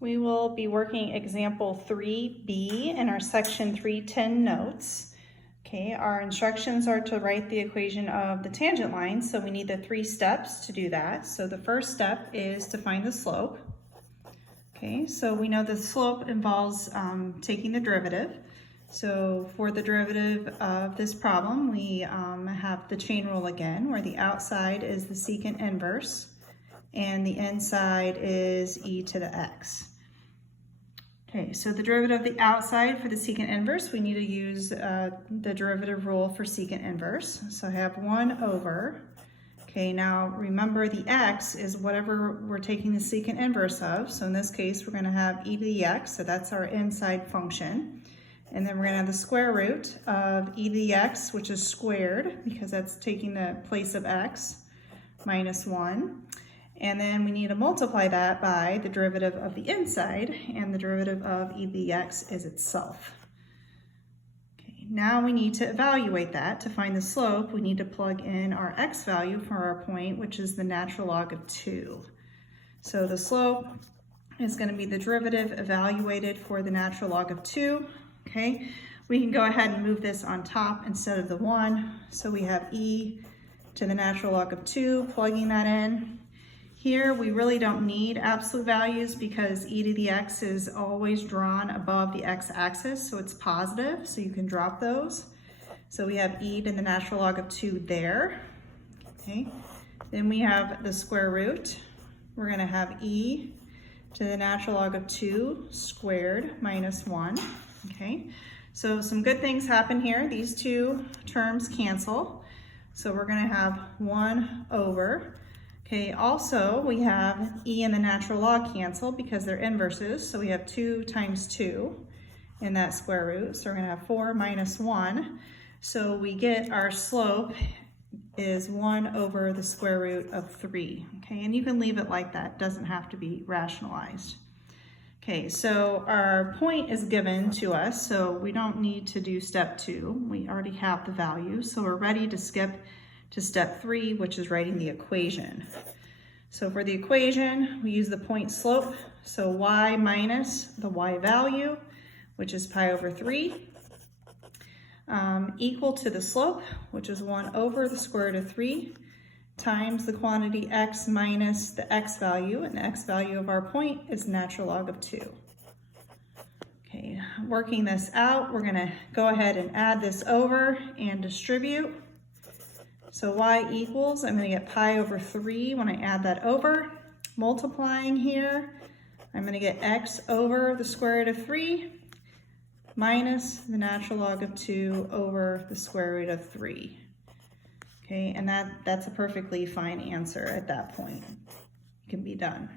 We will be working example 3B in our section 310 notes. Okay, our instructions are to write the equation of the tangent line, so we need the 3 steps to do that. So the first step is to find the slope. Okay, so we know the slope involves taking the derivative. So for the derivative of this problem, we have the chain rule again, where the outside is the secant inverse and the inside is e to the x. Okay, so the derivative of the outside for the secant inverse, we need to use the derivative rule for secant inverse. So I have 1 over, okay, now remember the x is whatever we're taking the secant inverse of. So in this case, we're gonna have e to the x, so that's our inside function. And then we're gonna have the square root of e to the x, which is squared, because that's taking the place of x, minus 1. And then we need to multiply that by the derivative of the inside, and the derivative of e to the x is itself. Okay, now we need to evaluate that. To find the slope, we need to plug in our x value for our point, which is the natural log of 2. So the slope is going to be the derivative evaluated for the natural log of 2. Okay, we can go ahead and move this on top instead of the 1. So we have e to the natural log of 2, plugging that in. Here, we really don't need absolute values because e to the x is always drawn above the x-axis, so it's positive, so you can drop those. So we have e to the natural log of 2 there. Okay. Then we have the square root. We're going to have e to the natural log of 2 squared minus 1. Okay. So some good things happen here. These two terms cancel. So we're going to have 1 over. Okay, also we have e and the natural log cancel because they're inverses, so we have 2 times 2 in that square root, so we're going to have 4 minus 1. So we get our slope is 1 over the square root of 3. Okay, and you can leave it like that, it doesn't have to be rationalized. Okay, so our point is given to us, so we don't need to do step 2. We already have the value, so we're ready to skip to step 3, which is writing the equation. So for the equation, we use the point slope. So y minus the y value, which is pi over 3, equal to the slope, which is 1 over the square root of 3, times the quantity x minus the x value, and the x value of our point is natural log of 2. Okay, working this out, we're gonna go ahead and add this over and distribute. So y equals, I'm going to get pi over 3 when I add that over. Multiplying here, I'm going to get x over the square root of 3 minus the natural log of 2 over the square root of 3. Okay, and that's a perfectly fine answer at that point. It can be done.